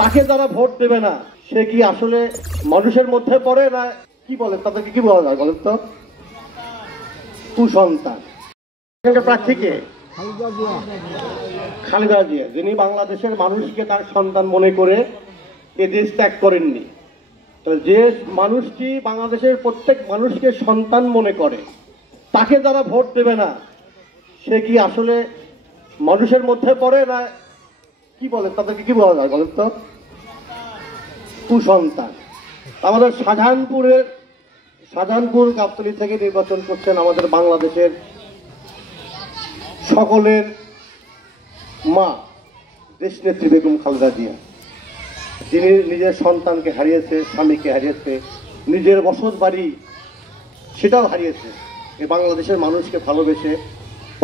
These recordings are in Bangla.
তাকে যারা ভোট দেবে না সে কি আসলে মানুষের মধ্যে পড়ে না কি বলে তাদেরকে কি বলা যায় বলেন তো? কুসন্তান। প্রার্থীকে খালেদা জিয়া, যিনি বাংলাদেশের মানুষকে তার সন্তান মনে করে এ দেশ ত্যাগ করেননি। যে মানুষটি বাংলাদেশের প্রত্যেক মানুষকে সন্তান মনে করে তাকে যারা ভোট দেবে না সে কি আসলে মানুষের মধ্যে পড়ে না কি বলে তাদেরকে কি বলা যায় বলেন তো? কুসন্তান। আমাদের শাহজাহানপুর গাবতলী থেকে নির্বাচন করছেন আমাদের বাংলাদেশের সকলের মা দেশনেত্রী বেগম খালেদা জিয়া, যিনি নিজের সন্তানকে হারিয়েছে, স্বামীকে হারিয়েছে, নিজের বসত বাড়ি সেটাও হারিয়েছে। এই বাংলাদেশের মানুষকে ভালোবেসে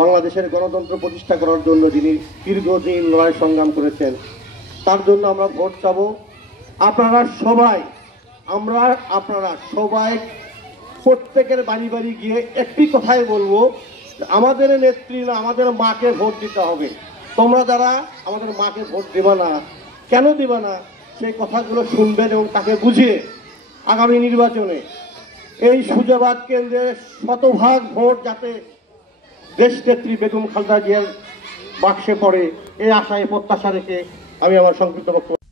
বাংলাদেশের গণতন্ত্র প্রতিষ্ঠা করার জন্য যিনি দীর্ঘদিন লড়াই সংগ্রাম করেছেন, তার জন্য আমরা ভোট চাবো। আপনারা সবাই প্রত্যেকের বাড়ি বাড়ি গিয়ে একটি কথাই বলবো, আমাদের নেত্রী না আমাদের মাকে ভোট দিতে হবে। তোমরা যারা আমাদের মাকে ভোট দিবা না, কেন দিবা না সেই কথাগুলো শুনবেন এবং তাকে বুঝিয়ে আগামী নির্বাচনে এই সুজাবাদ কেন্দ্রের শতভাগ ভোট যাতে দেশনেত্রী বেগম খালেদা জিয়ার বাক্সে পড়ে এই আশায় প্রত্যাশা রেখে আমি আমার সংক্ষিপ্ত বক্তব্য